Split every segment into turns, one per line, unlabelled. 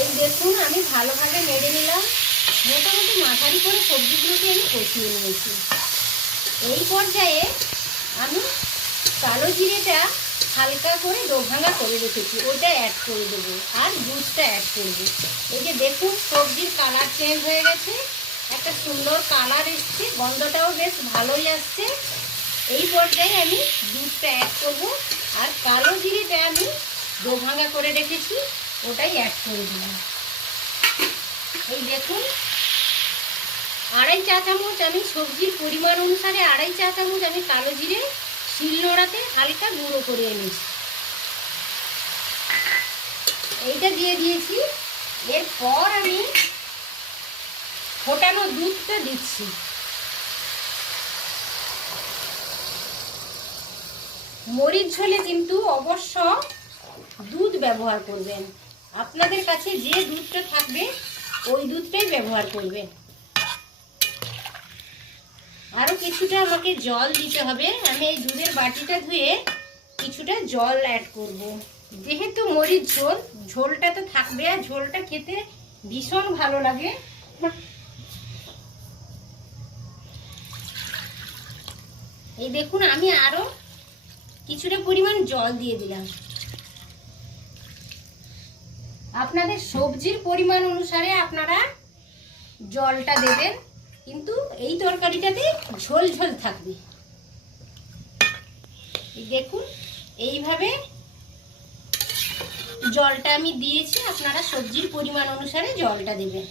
এই দেখুন আমি ভালোভাবে নেড়ে নিলাম। মোটামুটি মাথারি করে সবজিগুলোকে আমি কষিয়ে নিয়েছি। এই পর্যায়ে আমি কালো জিরেটা হালকা করে ডোভাঙা করে রেখেছি। ওইটা অ্যাড করে দেবো আর দুধটা অ্যাড করব। এই যে দেখুন, সবজির কালার চেঞ্জ হয়ে গেছে। একটা সুন্দর কালার এসছে। গন্ধটাও বেশ ভালোই আসছে। এই পর্যায়ে আমি দুধটা অ্যাড করব। আর কালো জিরেটা আমি ডোভাঙা করে রেখেছি। ওটাই অ্যাড করে দিলাম। এই দেখুন, আড়াই চা চামচ আমি সবজির পরিমাণ অনুসারে আড়াই চা চামচ আমি কালো জিরে শিলনোড়াতে হালকা গুঁড়ো করে এনেছি। এইটা দিয়ে দিয়েছি। এরপর আমি ফোটানো দুধটা দিচ্ছি। মরিচ ঝোলে কিন্তু অবশ্য দুধ ব্যবহার করবেন। আপনাদের কাছে যে দুধটা থাকবে, ওই দুধটাই ব্যবহার করবেন আরও কিছুটা আমাকে জল দিতে হবে। আমি এই দুধের বাটিটা ধুয়ে কিছুটা জল অ্যাড করব। যেহেতু মরিচ ঝোল, ঝোলটা তো থাকবে আর ঝোলটা খেতে ভীষণ ভালো লাগে। এই দেখুন, আমি আরও কিছুটা পরিমাণ জল দিয়ে দিলাম। আপনাদের সবজির পরিমাণ অনুসারে আপনারা জলটা দেবেন, কিন্তু এই তরকারিটাতে ঝোল ঝোল থাকবে। দেখুন, এইভাবে জলটা আমি দিয়েছি, আপনারা সবজির পরিমাণ অনুসারে জলটা দেবেন।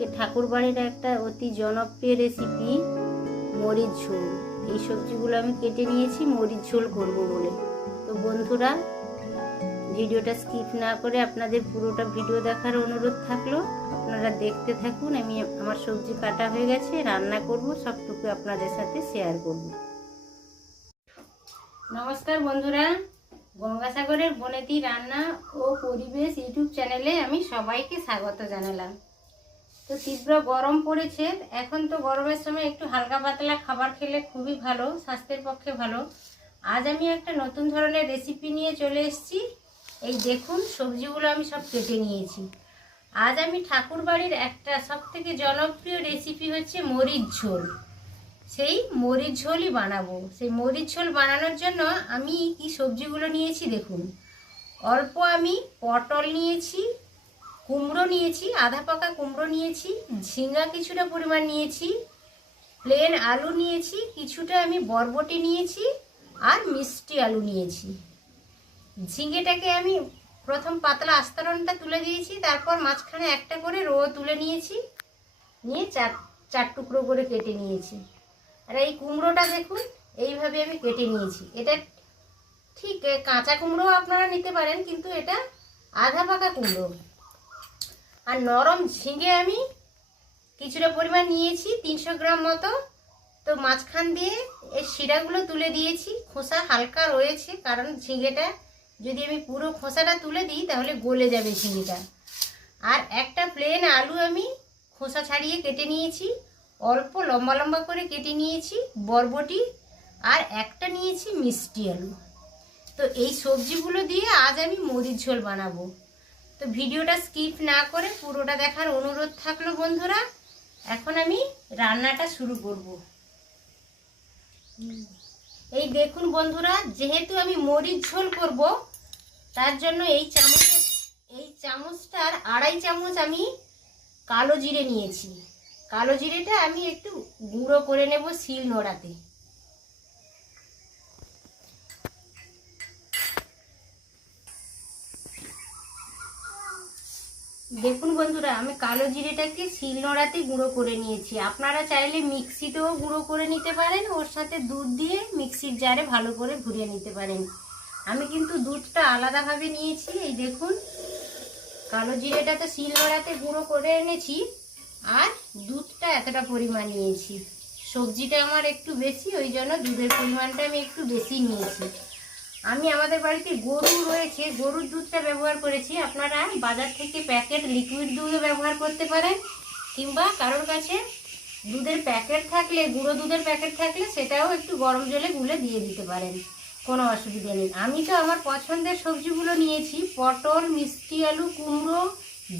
আজকে ঠাকুর বাড়ির একটা অতি জনপ্রিয় রেসিপি মরিচ ঝোল। এই সবজিগুলো আমি কেটে নিয়েছি, মরিচ ঝোল করব বলে। তো বন্ধুরা, ভিডিওটা স্কিপ না করে আপনাদের পুরোটা ভিডিও দেখার অনুরোধ থাকল। আপনারা দেখতে থাকুন, আমি আমার সবজি কাটা হয়ে গেছে, রান্না করব, সবটুকু আপনাদের সাথে শেয়ার করব। নমস্কার বন্ধুরা, গঙ্গাসাগরের বনেতি রান্না ও পরিবেশ ইউটিউব চ্যানেলে আমি সবাইকে স্বাগত জানালাম। তো তীব্র গরম পড়েছে। এখন তো গরমের সময় একটু হালকা পাতলা খাবার খেলে খুবই ভালো, স্বাস্থ্যের পক্ষে ভালো। আজ আমি একটা নতুন ধরনের রেসিপি নিয়ে চলে এসেছি। এই দেখুন, সবজিগুলো আমি সব কেটে নিয়েছি। আজ আমি ঠাকুর বাড়ির একটা সব থেকে জনপ্রিয় রেসিপি হচ্ছে মরিচ ঝোল। সেই মরিচ ঝোলই বানাবো। সেই মরিচ ঝোল বানানোর জন্য আমি কি সবজিগুলো নিয়েছি দেখুন। অল্প আমি পটল নিয়েছি কুমড়ো নিয়েছি আধা পাকা কুমড়ো নিয়েছি ঝিঙ্গা কিছুটা পরিমাণ নিয়েছি প্লেন আলু নিয়েছি কিছুটা আমি বরবটি নিয়েছি আর মিষ্টি আলু নিয়েছি। ঝিঙেটাকে আমি প্রথম পাতলা আস্তরণটা তুলে দিয়েছি তারপর মাঝখানে একটা করে রো তুলে নিয়েছি নিয়ে চার চার টুকরো করে কেটে নিয়েছি। আর এই কুমড়োটা দেখুন এইভাবে আমি কেটে নিয়েছি। এটা ঠিক কাঁচা কুমড়ো আপনারা নিতে পারেন কিন্তু এটা আধা পাকা কুমড়ো। আর নরম ঝিঙে আমি কিছুটা পরিমাণ নিয়েছি, তিনশো গ্রাম মতো। তো মাঝখান দিয়ে এর শিরাগুলো তুলে দিয়েছি। খোসা হালকা রয়েছে, কারণ ঝিঙেটা যদি আমি পুরো খোসাটা তুলে দিই, তাহলে গলে যাবে ঝিঙেটা। আর একটা প্লেন আলু আমি খোসা ছাড়িয়ে কেটে নিয়েছি। অল্প লম্বা লম্বা করে কেটে নিয়েছি বরবটি, আর একটা নিয়েছি মিষ্টি আলু। তো এই সবজিগুলো দিয়ে আজ আমি মরিচ ঝোল বানাবো। তো ভিডিওটা স্কিপ না করে পুরোটা দেখার অনুরোধ থাকল বন্ধুরা এখন আমি রান্নাটা শুরু করব। এই দেখুন বন্ধুরা যেহেতু আমি মরিচ ঝোল করব তার জন্য এই চামচের এই চামচটার আড়াই চামচ আমি কালো জিরে নিয়েছি। কালো জিরেটা আমি একটু গুঁড়ো করে নেব শিল নোড়াতে। দেখুন বন্ধুরা, আমি কালো জিরেটাকে শিলনোড়াতে গুঁড়ো করে নিয়েছি। আপনারা চাইলে মিক্সিতেও গুঁড়ো করে নিতে পারেন, ওর সাথে দুধ দিয়ে মিক্সির জারে ভালো করে ঘুরিয়ে নিতে পারেন। আমি কিন্তু দুধটা আলাদাভাবে নিয়েছি, এই দেখুন। কালো জিরেটা তো শিলনোড়াতে গুঁড়ো করে এনেছি, আর দুধটা এতটা পরিমাণ নিয়েছি। সবজিটা আমার একটু বেশি, ওই জন্য দুধের পরিমাণটা আমি একটু বেশি নিয়েছি। আমি আমাদের বাড়িতে গরু রয়েছে, গরুর দুধটা ব্যবহার করেছি। আপনারা বাজার থেকে প্যাকেট লিকুইড দুধও ব্যবহার করতে পারেন, কিংবা কারোর কাছে দুধের প্যাকেট থাকলে, গুঁড়ো দুধের প্যাকেট থাকলে সেটাও একটু গরম জলে গুলে দিয়ে দিতে পারেন। কোনো অসুবিধা নেই। আমি তো আমার পছন্দের সবজিগুলো নিয়েছি, পটল, মিষ্টি আলু, কুমড়ো,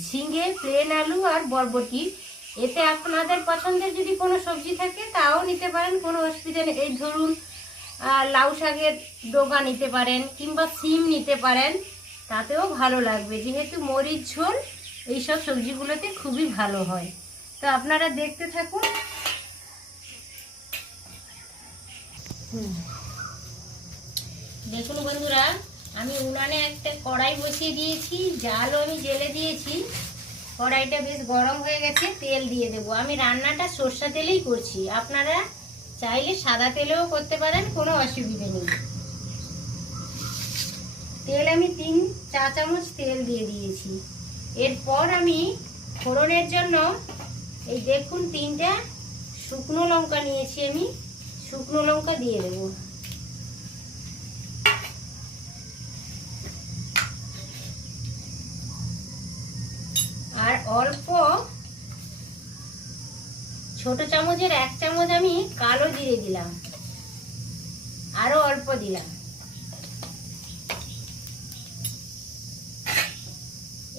ঝিঙে প্লেন আলু আর বরবটি। এতে আপনাদের পছন্দের যদি কোনো সবজি থাকে, তাও নিতে পারেন, কোনো অসুবিধা নেই। এই ধরুন লাউ শাকের ডোগা নিতে পারেন কিংবা সিম নিতে পারেন, তাতেও ভালো লাগবে। যেহেতু মরিচ, ঝোল, এইসব সবজিগুলোতে খুবই ভালো হয়। তো আপনারা দেখতে থাকুন। দেখুন বন্ধুরা, আমি উনানে একটা কড়াই বসিয়ে দিয়েছি, জালও আমি জেলে দিয়েছি। কড়াইটা বেশ গরম হয়ে গেছে, তেল দিয়ে দেবো। আমি রান্নাটা সর্ষা তেলেই করছি। আপনারা চাইলে সাদা তেলেও করতে পারেন, কোনো অসুবিধে নেই। তেল আমি তিন চা চামচ তেল দিয়ে দিয়েছি। এরপর আমি ফোড়নের জন্য এই দেখুন তিনটা শুকনো লঙ্কা নিয়েছি আমি, শুকনো লঙ্কা দিয়ে দেবো। আর অল্প ছোট চামচের এক চামচ আমি কালো জিরে দিলাম। আরও অল্প দিলাম।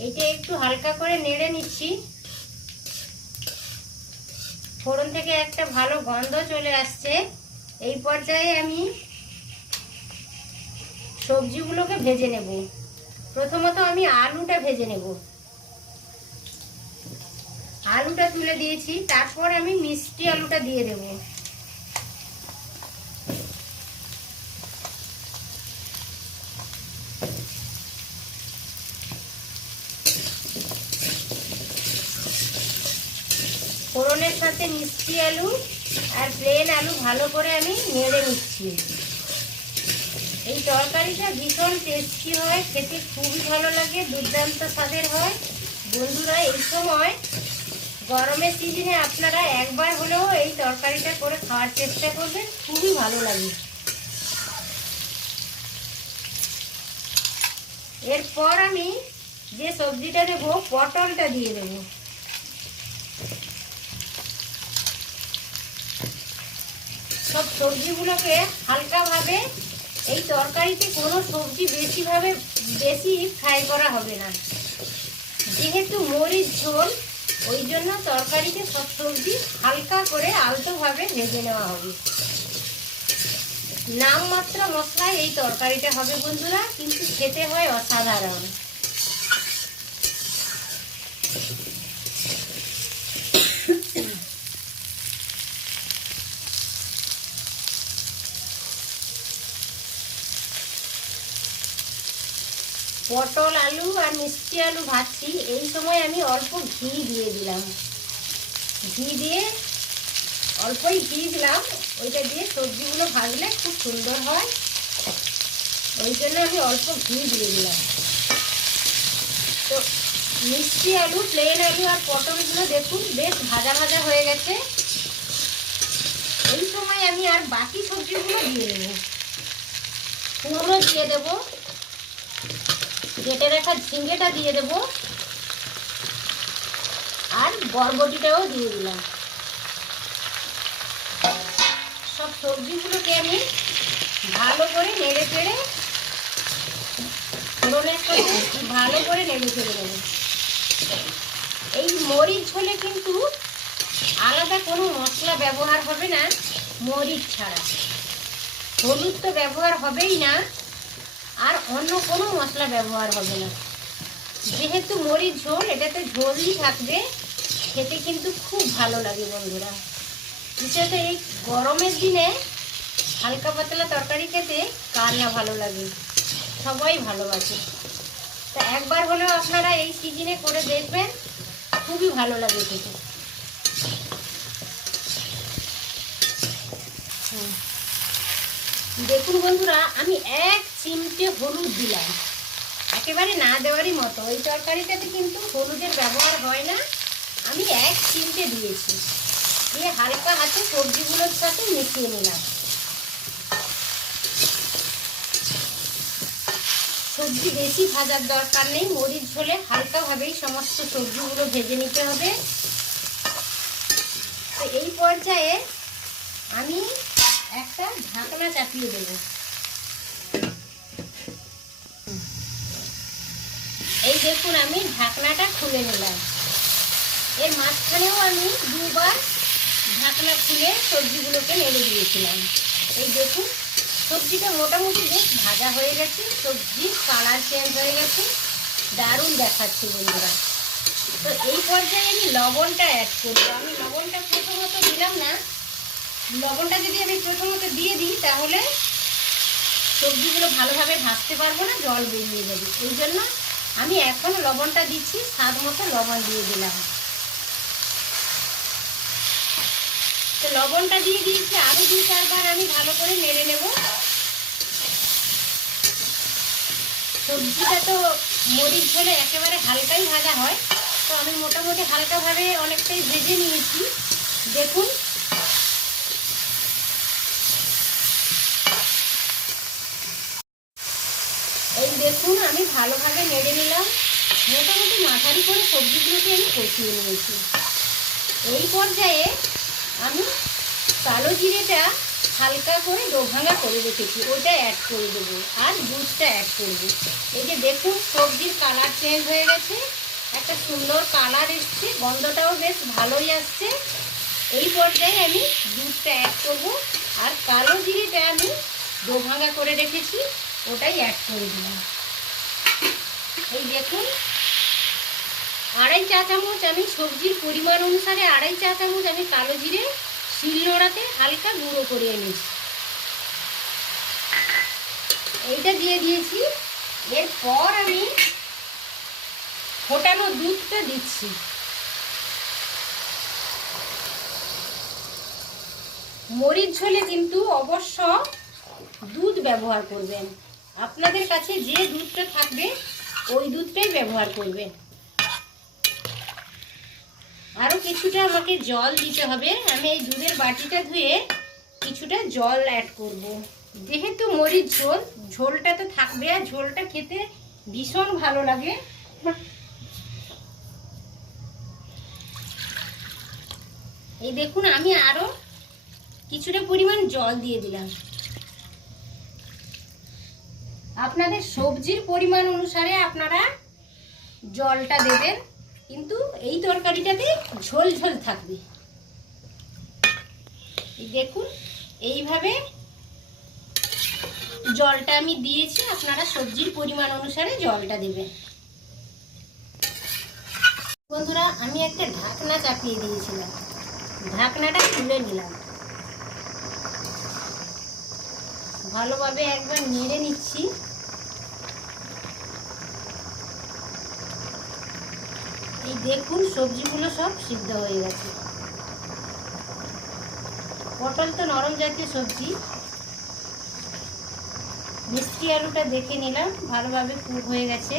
এইটা একটু হালকা করে নেড়ে নিচ্ছি। ফোড়ন থেকে একটা ভালো গন্ধ চলে আসছে। এই পর্যায়ে আমি সবজিগুলোকে ভেজে নেব। প্রথমত আমি আলুটা ভেজে নেব। আলুটা তুলে দিয়েছি, তারপর আমি মিষ্টি আলুটা দিয়ে দেব। ফোড়নের সাথে মিষ্টি আলু আর প্লেন আলু ভালো করে আমি নেড়ে নিচ্ছি। এই তরকারিটা ভীষণ টেস্টি হয়, খেতে খুবই ভালো লাগে, দুর্দান্ত স্বাদের হয়। বন্ধুরা, এই সময় গরমের সিজনে আপনারা একবার হলেও এই তরকারিটা করে খাওয়ার চেষ্টা করবেন, খুবই ভালো লাগে। এরপর আমি যে সবজিটা দেবো, পটলটা দিয়ে দেবো। সব সবজিগুলোকে হালকাভাবে, এই তরকারিতে কোনো সবজি বেশিভাবে, বেশি ফ্রাই করা হবে না। যেহেতু মরিচ ঝোল ওই জন্য তরকারিতে সব সবজি হালকা করে আলতোভাবে ভেজে নেওয়া হবে। নামমাত্র মশলায় এই তরকারিটা হবে বন্ধুরা, কিন্তু খেতে হয় অসাধারণ। পটল, আলু আর মিষ্টি আলু ভাজছি। এই সময় আমি অল্প ঘি দিয়ে দিলাম। ঘি দিয়ে অল্পই ঘি দিলাম। ওইটা দিয়ে সবজিগুলো ভাজলে খুব সুন্দর হয়। ওই জন্য আমি অল্প ঘি দিয়ে দিলাম। তো মিষ্টি আলু প্লেন আলু আর পটলগুলো দেখুন, বেশ ভাজা ভাজা হয়ে গেছে। এই সময় আমি আর বাকি সবজিগুলো দিয়ে দেবো। কুমড়ো দিয়ে দেবো। কেটে রাখা ঝিঙ্গেটা দিয়ে দেবো। আর বরবটিটাও দিয়ে দিলাম। সব সবজিগুলোকে আমি ভালো করে নেড়ে ফোড়নের সাথে ভালো করে নেড়ে চেড়ে দেবো এই মরিচ হলে কিন্তু আলাদা কোনো মশলা ব্যবহার হবে না, মরিচ ছাড়া। হলুদ তো ব্যবহার হবেই না। আর অন্য কোনো মশলা ব্যবহার হবে না। যেহেতু মরিচ ঝোল, এটাতে ঝোলই থাকবে। খেতে কিন্তু খুব ভালো লাগে বন্ধুরা। বিশেষত এই গরমের দিনে হালকা পাতলা তরকারি খেতে কার না ভালো লাগে? সবাই ভালোবাসে। তা একবার হলেও আপনারা এই সিজনে করে দেখবেন, খুবই ভালো লাগে খেতে। দেখুন বন্ধুরা, আমি এক চিমটে হলুদ দিলাম। একেবারে না দেওয়ারই মতো, ওই তরকারিটাতে কিন্তু হলুদের ব্যবহার হয় না। আমি এক চিমটে দিয়েছি। দিয়ে হালকা হাতে সবজিগুলোর সাথে মিশিয়ে নিলাম। সবজি বেশি ভাজার দরকার নেই, মরিচ ঝোলে হালকাভাবেই সমস্ত সবজিগুলো ভেজে নিতে হবে। তো এই পর্যায়ে আমি একটা ঢাকনা চাপিয়ে দেব। এই দেখুন আমি ঢাকনাটা খুলে নিলাম। এর মাঝখানেও আমি দুবার ঢাকনা খুলে সবজিগুলোকে নেড়ে দিয়েছিলাম। এই দেখুন, সবজিটা মোটামুটি বেশ ভাজা হয়ে গেছে সবজির কালার চেঞ্জ হয়ে গেছে, দারুণ দেখাচ্ছে বন্ধুরা। তো এই পর্যায়ে আমি লবণটা অ্যাড করব। আমি লবণটা প্রথমত দিলাম না। লবণটা যদি আমি প্রথমত দিয়ে দিই, তাহলে সবজিগুলো ভালোভাবে ভাজতে পারব না, জল বেরিয়ে যাবে। এই জন্য আমি এখন লবণটা দিচ্ছি, স্বাদ মতো লবণ দিয়ে দিলাম। তো লবণটা দিয়ে দিয়েছি আরও দুই, চারবার আমি ভালো করে নেড়ে নেব। সবজিটা তো মরিচ ঝোলে একেবারে হালকাই ভাজা হয়, তো আমি মোটামুটি হালকাভাবে অনেকটাই ভেজে নিয়েছি। দেখুন এই দেখুন আমি ভালোভাবে নেড়ে নিলাম। মোটামুটি মাঝারি করে সবজিগুলোকে আমি কষিয়ে নিয়েছি। এই পর্যায়ে আমি কালো জিরেটা হালকা করে ডোভাঙা করে রেখেছি। ওটা অ্যাড করে দেবো আর দুধটা অ্যাড করব এই যে দেখুন, সবজির কালার চেঞ্জ হয়ে গেছে। একটা সুন্দর কালার এসছে, গন্ধটাও বেশ ভালোই আসছে। এই পর্যায়ে আমি দুধটা অ্যাড করব। আর কালো জিরেটা আমি ডোভাঙা করে রেখেছি, ওটাই অ্যাড করে দিলাম। এই দেখুন, আড়াই চা চামচ আমি সবজির পরিমাণ অনুসারে আড়াই চা চামচ আমি কালো জিরে শিলনোড়াতে হালকা গুঁড়ো করে এনেছি। এইটা দিয়ে দিয়েছি। এরপর আমি ফোটানো দুধটা দিচ্ছি। মরিচ ঝোলে কিন্তু অবশ্য দুধ ব্যবহার করবেন। আপনাদের কাছে যে দুধটা থাকবে ওই দুধটাই ব্যবহার করবেন আরও কিছুটা আমাকে জল দিতে হবে। আমি এই দুধের বাটিটা ধুয়ে কিছুটা জল অ্যাড করব। যেহেতু মরিচ ঝোল, ঝোলটা তো থাকবে আর ঝোলটা খেতে ভীষণ ভালো লাগে। এই দেখুন, আমি আরও কিছুটা পরিমাণ জল দিয়ে দিলাম। আপনাদের সবজির পরিমাণ অনুসারে আপনারা জলটা দেবেন, কিন্তু এই তরকারিটাতে ঝোল ঝোল থাকবে। দেখুন, এইভাবে জলটা আমি দিয়েছি, আপনারা সবজির পরিমাণ অনুসারে জলটা দেবেন। বন্ধুরা, আমি একটা ঢাকনা চাপিয়ে দিয়েছিলাম। ঢাকনাটা তুলে নিলাম। ভালোভাবে একবার নেড়ে নিচ্ছি। দেখুন, সবজিগুলো সব সিদ্ধ হয়ে গেছে। পটল তো নরম জাতীয় সবজি। মিষ্টি আলুটা দেখে নিলাম, ভালোভাবে কুক হয়ে গেছে।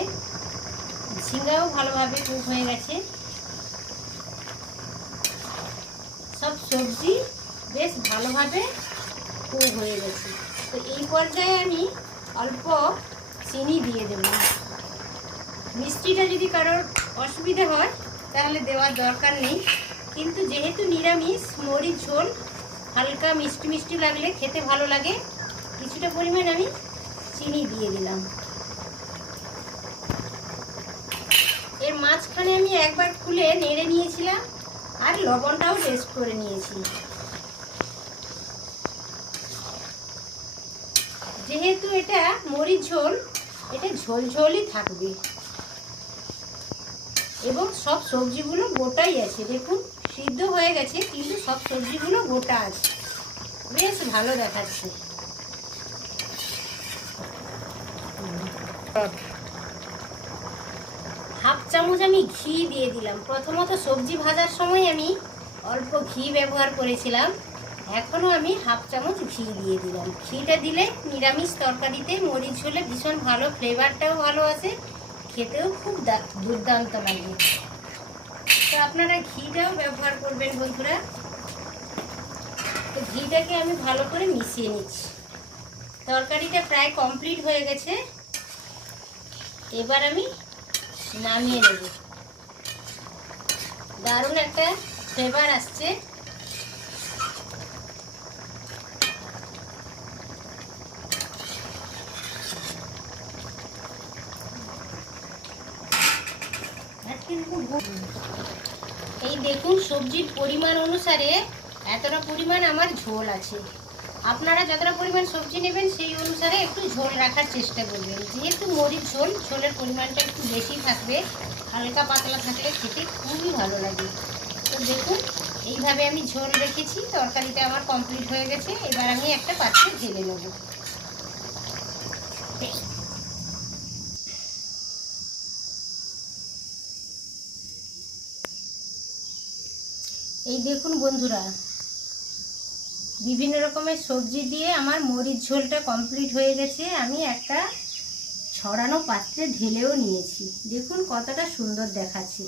ঝিঙ্গাও ভালোভাবে কুক হয়ে গেছে। সব সবজি বেশ ভালোভাবে কুক হয়ে গেছে। তো এই পর্যায়ে আমি অল্প চিনি দিয়ে দেব। মিষ্টিটা যদি কারোর অসুবিধা হয়, তাহলে দেওয়ার দরকার নেই। কিন্তু যেহেতু নিরামিষ, মরিচ, ঝোল, হালকা মিষ্টি মিষ্টি লাগলে খেতে ভালো লাগে। কিছুটা পরিমাণ আমি চিনি দিয়ে দিলাম। এর মাঝখানে আমি একবার খুলে নেড়ে নিয়েছিলাম আর লবণটাও টেস্ট করে নিয়েছি। যেহেতু এটা মরিচ ঝোল, এটা ঝোল ঝোলই থাকবে। এবং সব সবজিগুলো গোটাই আছে। দেখুন, সিদ্ধ হয়ে গেছে, কিন্তু সব সবজিগুলো গোটা আছে। বেশ ভালো দেখাচ্ছে। হাফ চামচ আমি ঘি দিয়ে দিলাম। প্রথমত সবজি ভাজার সময় আমি অল্প ঘি ব্যবহার করেছিলাম। এখনও আমি হাফ চামচ ঘি দিয়ে দিলাম। ঘিটা দিলে নিরামিষ তরকারিতে মরিচ হলে ভীষণ ভালো ফ্লেভারটাও ভালো আসে। খেতেও খুব দুর্দান্ত লাগে। তো আপনারা ঘিটাও ব্যবহার করবেন বন্ধুরা। তো ঘিটাকে আমি ভালো করে মিশিয়ে নিচ্ছি। তরকারিটা প্রায় কমপ্লিট হয়ে গেছে। এবার আমি নামিয়ে নেব। দারুণ একটা ফ্লেভার আসছে। এই দেখুন, সবজির পরিমাণ অনুসারে এতটা পরিমাণ আমার ঝোল আছে। আপনারা যতটা পরিমাণ সবজি নেবেন, সেই অনুসারে একটু ঝোল রাখার চেষ্টা করবেন। যেহেতু মরিচ ঝোল, ঝোলের পরিমাণটা একটু বেশি থাকবে, হালকা পাতলা থাকলে খেতে খুবই ভালো লাগে। তো দেখুন, এইভাবে আমি ঝোল রেখেছি, তরকারিটা আমার কমপ্লিট হয়ে গেছে, এবার আমি একটা পাত্রে ঢেলে নেব। এই দেখুন বন্ধুরা, বিভিন্ন রকমের সবজি দিয়ে আমার মরিচ ঝোলটা কমপ্লিট হয়ে গেছে। আমি একটা ছড়ানো পাত্রে ঢেলেও নিয়েছি। দেখুন কতটা সুন্দর দেখাচ্ছে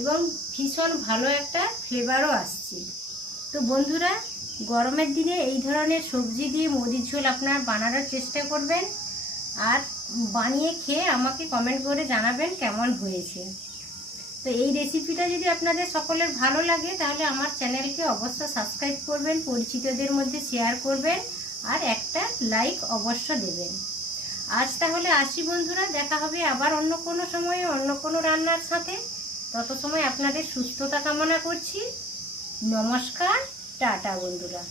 এবং ভীষণ ভালো একটা ফ্লেভারও আসছে। তো বন্ধুরা, গরমের দিনে এই ধরনের সবজি দিয়ে মরিচ ঝোল আপনার বানানোর চেষ্টা করবেন। আর বানিয়ে খেয়ে আমাকে কমেন্ট করে জানাবেন কেমন হয়েছে। তো এই রেসিপিটা যদি আপনাদের সকলের ভালো লাগে, তাহলে আমার চ্যানেলকে অবশ্য সাবস্ক্রাইব করবেন, পরিচিতদের মধ্যে শেয়ার করবেন, আর একটা লাইক অবশ্য দেবেন। আজ তাহলে আসি বন্ধুরা, দেখা হবে আবার অন্য কোনো সময়ে, অন্য কোনো রান্নার সাথে। তত সময় আপনাদের সুস্থতা কামনা করছি। নমস্কার, টাটা বন্ধুরা।